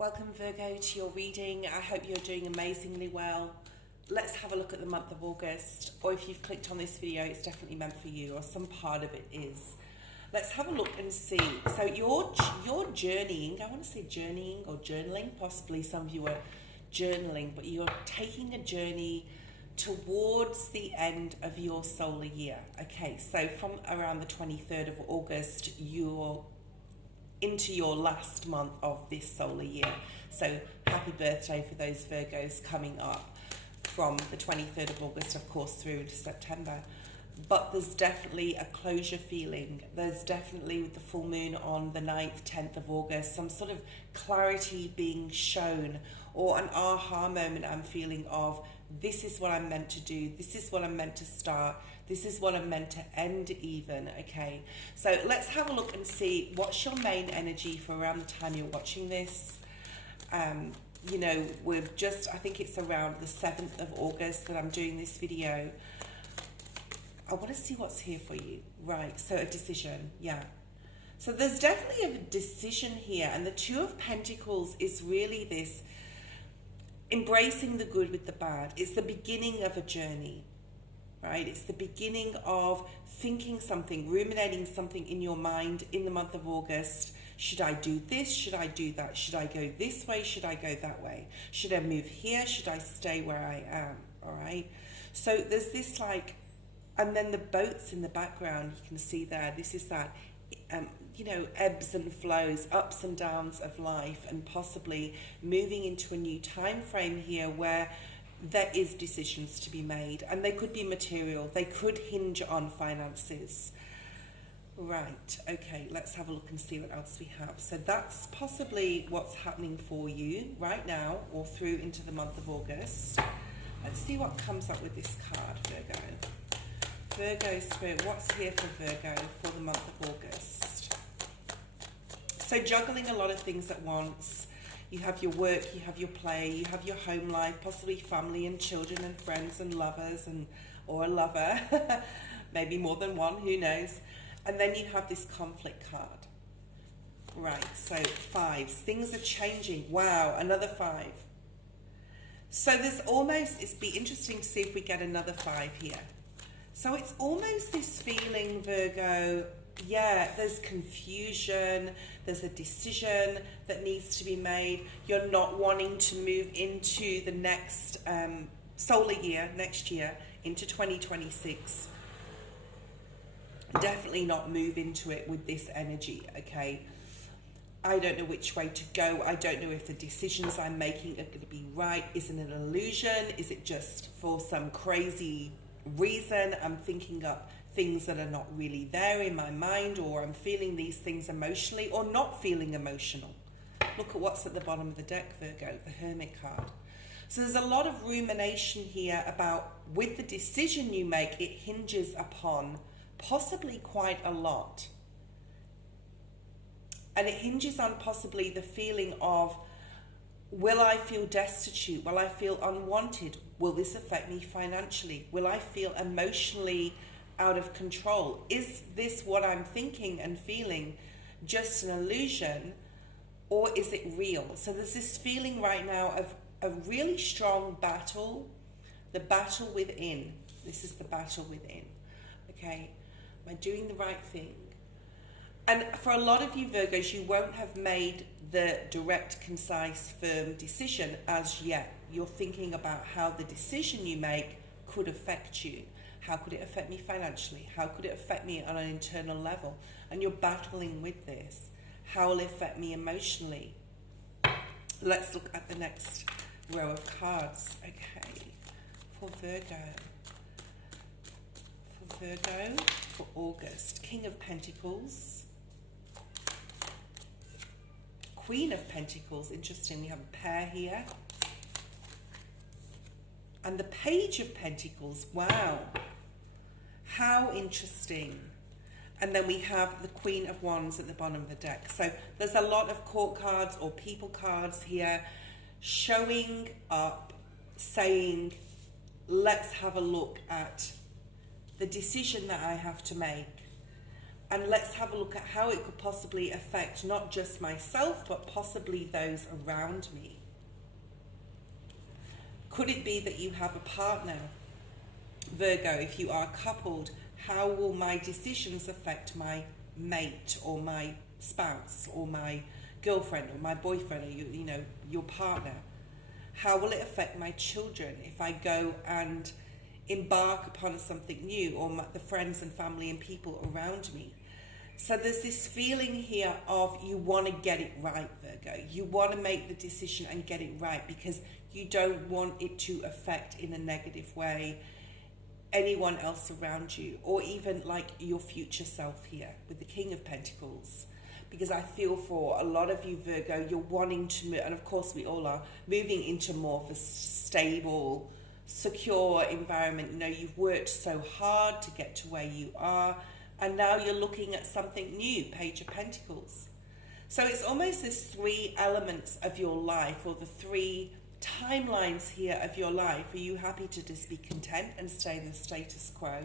Welcome Virgo to your reading. I hope you're doing amazingly well. Let's have a look at the month of August, or if you've clicked on this video, it's definitely meant for you, or some part of it is. Let's have a look and see. So you're journeying, I want to say journeying or journaling, possibly some of you are journaling, but you're taking a journey towards the end of your solar year. Okay, so from around the 23rd of August, you're into your last month of this solar year. So happy birthday for those Virgos coming up from the 23rd of August, of course, through to September. But there's definitely a closure feeling. There's definitely, with the full moon on the 9th, 10th of August, some sort of clarity being shown, or an aha moment I'm feeling of, this is what I'm meant to do, this is what I'm meant to start, this is what I'm meant to end even, okay? So let's have a look and see what's your main energy for around the time you're watching this. You know, I think it's around the 7th of August that I'm doing this video. I want to see what's here for you. Right, so a decision, yeah. So there's definitely a decision here, and the Two of Pentacles is really this embracing the good with the bad. It's the beginning of a journey, right? It's the beginning of thinking something, ruminating something in your mind in the month of August. Should I do this? Should I do that? Should I go this way? Should I go that way? Should I move here? Should I stay where I am? All right. So there's this and then the boats in the background, you can see there, this is that, you know, ebbs and flows, ups and downs of life, and possibly moving into a new time frame here where there is decisions to be made, and they could be material, they could hinge on finances. Right, okay, let's have a look and see what else we have. So that's possibly what's happening for you right now, or through into the month of August. Let's see what comes up with this card, Virgo. Virgo Spirit, what's here for Virgo for the month of August? So juggling a lot of things at once. You have your work, you have your play, you have your home life, possibly family and children and friends and lovers, or a lover, maybe more than one, who knows. And then you have this conflict card. Right, so fives, things are changing. Wow, another 5. So there's almost, it'd be interesting to see if we get another 5 here. So it's almost this feeling, Virgo, yeah, there's confusion, there's a decision that needs to be made. You're not wanting to move into the next solar year, next year, into 2026. Definitely not move into it with this energy, okay? I don't know which way to go. I don't know if the decisions I'm making are going to be right. Is it an illusion? Is it just for some crazy reason I'm thinking up things that are not really there in my mind, or I'm feeling these things emotionally or not feeling emotional? Look at what's at the bottom of the deck, Virgo, the Hermit card. So there's a lot of rumination here about, with the decision you make, it hinges upon possibly quite a lot. And it hinges on possibly the feeling of, will I feel destitute? Will I feel unwanted? Will this affect me financially? Will I feel emotionally out of control? Is this what I'm thinking and feeling just an illusion, or is it real? So there's this feeling right now of a really strong battle, the battle within. This is the battle within. Okay, am I doing the right thing? And for a lot of you Virgos, you won't have made the direct, concise, firm decision as yet. You're thinking about how the decision you make could affect you. How could it affect me financially? How could it affect me on an internal level? And you're battling with this. How will it affect me emotionally? Let's look at the next row of cards. Okay, for Virgo. For Virgo, for August. King of Pentacles. Queen of Pentacles, interesting, we have a pair here. And the Page of Pentacles, wow. How interesting. And then we have the Queen of Wands at the bottom of the deck. So there's a lot of court cards or people cards here showing up, saying, let's have a look at the decision that I have to make. And let's have a look at how it could possibly affect not just myself, but possibly those around me. Could it be that you have a partner? Virgo, if you are coupled, how will my decisions affect my mate or my spouse or my girlfriend or my boyfriend or you know, your partner? How will it affect my children if I go and embark upon something new, or the friends and family and people around me? So there's this feeling here of you want to get it right, Virgo. You want to make the decision and get it right because you don't want it to affect in a negative way anyone else around you, or even like your future self here with the King of Pentacles. Because I feel for a lot of you, Virgo, you're wanting to move, and of course we all are, moving into more of a stable, secure environment. You know, you've worked so hard to get to where you are, and now you're looking at something new, Page of Pentacles. So it's almost this three elements of your life, or the three timelines here of your life. Are you happy to just be content and stay in the status quo?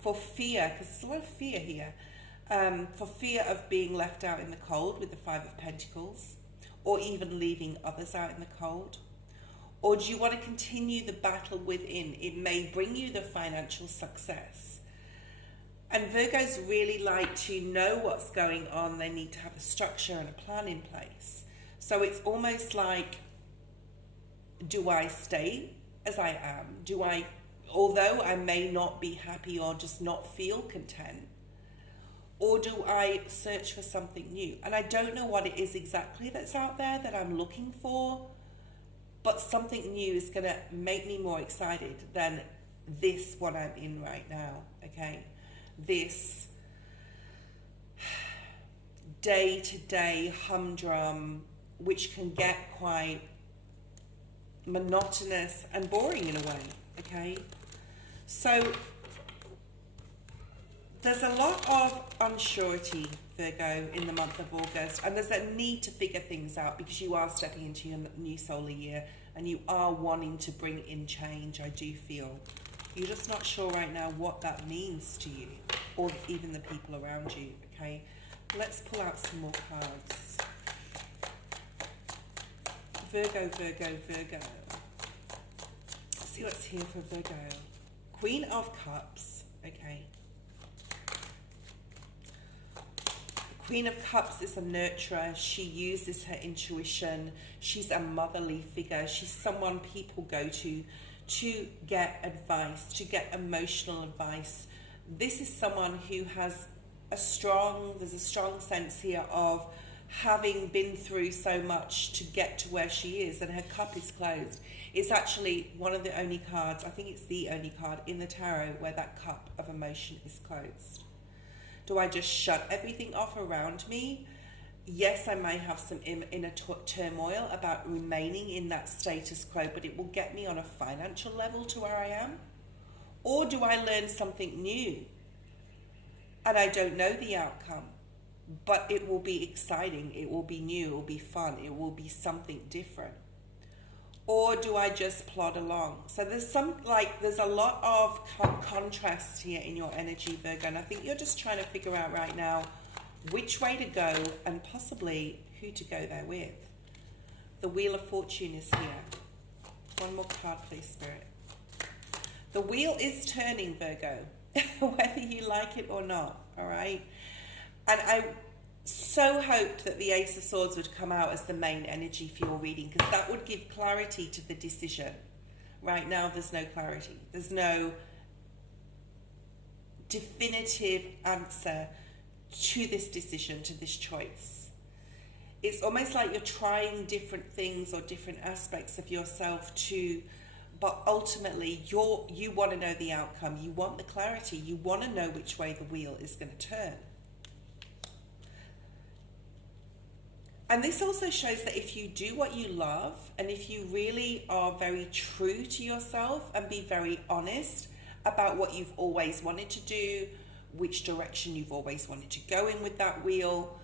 For fear, because there's a lot of fear here, for fear of being left out in the cold with the Five of Pentacles, or even leaving others out in the cold? Or do you want to continue the battle within? It may bring you the financial success. And Virgos really like to know what's going on. They need to have a structure and a plan in place. So it's almost like, do I stay as I am? Do I, although I may not be happy or just not feel content, or do I search for something new? And I don't know what it is exactly that's out there that I'm looking for, but something new is going to make me more excited than this one I'm in right now, okay? This day-to-day humdrum, which can get quite monotonous and boring in a way, okay? So there's a lot of unsurety, Virgo, in the month of August, and there's a need to figure things out because you are stepping into your new solar year and you are wanting to bring in change, I do feel. You're just not sure right now what that means to you or even the people around you, okay? Let's pull out some more cards. Virgo, Virgo, Virgo. Let's see what's here for Virgo. Queen of Cups, okay. The Queen of Cups is a nurturer. She uses her intuition. She's a motherly figure. She's someone people go to get advice, to get emotional advice. This is someone who has there's a strong sense here of having been through so much to get to where she is, and her cup is closed. It's actually one of the only cards, I think it's the only card in the tarot where that cup of emotion is closed. Do I just shut everything off around me? Yes, I may have some inner turmoil about remaining in that status quo, but it will get me on a financial level to where I am. Or do I learn something new? And I don't know the outcome, but it will be exciting, it will be new, it will be fun, it will be something different. Or do I just plod along? So there's a lot of contrast here in your energy, Virgo, and I think you're just trying to figure out right now which way to go and possibly who to go there with. The Wheel of Fortune is here. One more card, please, Spirit. The wheel is turning, Virgo, whether you like it or not, all right? And I so hope that the Ace of Swords would come out as the main energy for your reading, because that would give clarity to the decision. Right now, there's no clarity. There's no definitive answer to this decision, to this choice. It's almost like you're trying different things or different aspects of yourself but ultimately you want to know the outcome. You want the clarity. You want to know which way the wheel is going to turn. And this also shows that if you do what you love, and if you really are very true to yourself and be very honest about what you've always wanted to do, which direction you've always wanted to go in with that wheel.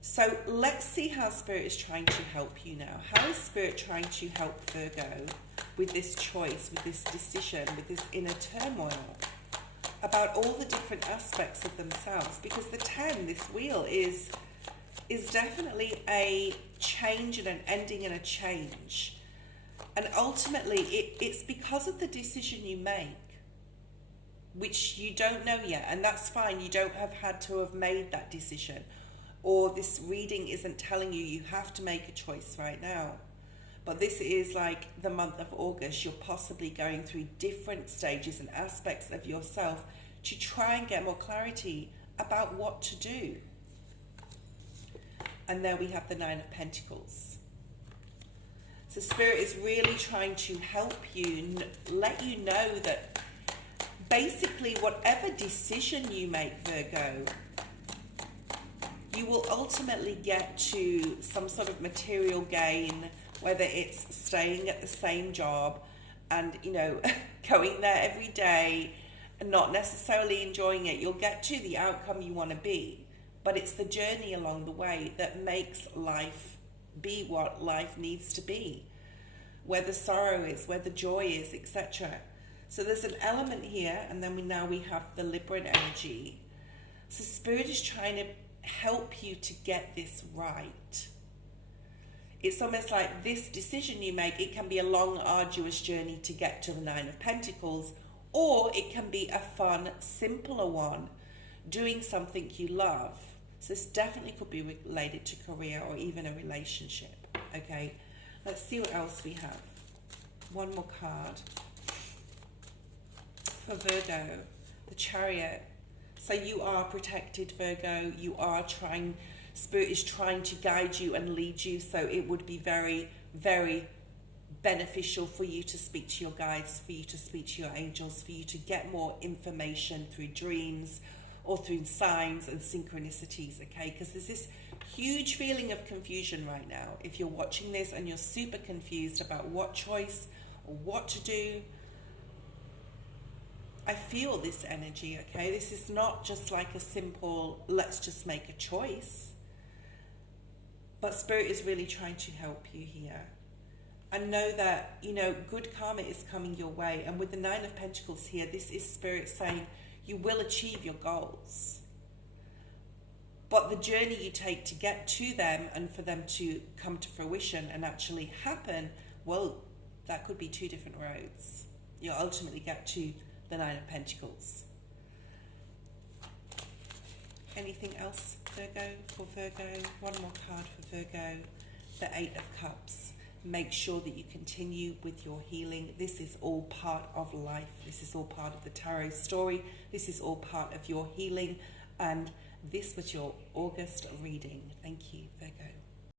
So let's see how Spirit is trying to help you now. How is Spirit trying to help Virgo with this choice, with this decision, with this inner turmoil? about all the different aspects of themselves, because the 10, this wheel, is definitely a change and an ending and a change. And ultimately, it's because of the decision you make, which you don't know yet, and that's fine. You don't have had to have made that decision, or this reading isn't telling you you have to make a choice right now. But this is like the month of August. You're possibly going through different stages and aspects of yourself to try and get more clarity about what to do. And there we have the 9 of Pentacles. So Spirit is really trying to help you, let you know that basically whatever decision you make, Virgo, you will ultimately get to some sort of material gain, whether it's staying at the same job and, you know, going there every day and not necessarily enjoying it. You'll get to the outcome you want to be, but it's the journey along the way that makes life be what life needs to be, where the sorrow is, where the joy is, etc. So there's an element here, and then now we have the Libran energy. So Spirit is trying to help you to get this right. It's almost like this decision you make, it can be a long, arduous journey to get to the 9 of Pentacles, or it can be a fun, simpler one, doing something you love. So this definitely could be related to career or even a relationship. Okay, let's see what else we have. One more card. For Virgo, the Chariot. So you are protected, Virgo. You are trying, Spirit is trying to guide you and lead you. So it would be very, very beneficial for you to speak to your guides, for you to speak to your angels, for you to get more information through dreams or through signs and synchronicities, okay? Because there's this huge feeling of confusion right now. If you're watching this and you're super confused about what choice or what to do, I feel this energy, okay? This is not just like a simple, let's just make a choice. But Spirit is really trying to help you here. And know that, you know, good karma is coming your way. And with the 9 of Pentacles here, this is Spirit saying you will achieve your goals. But the journey you take to get to them and for them to come to fruition and actually happen, well, that could be 2 different roads. You'll ultimately get to the 9 of Pentacles. Anything else, Virgo, for Virgo? One more card for Virgo. The 8 of Cups. Make sure that you continue with your healing. This is all part of life. This is all part of the tarot story. This is all part of your healing. And this was your August reading. Thank you, Virgo.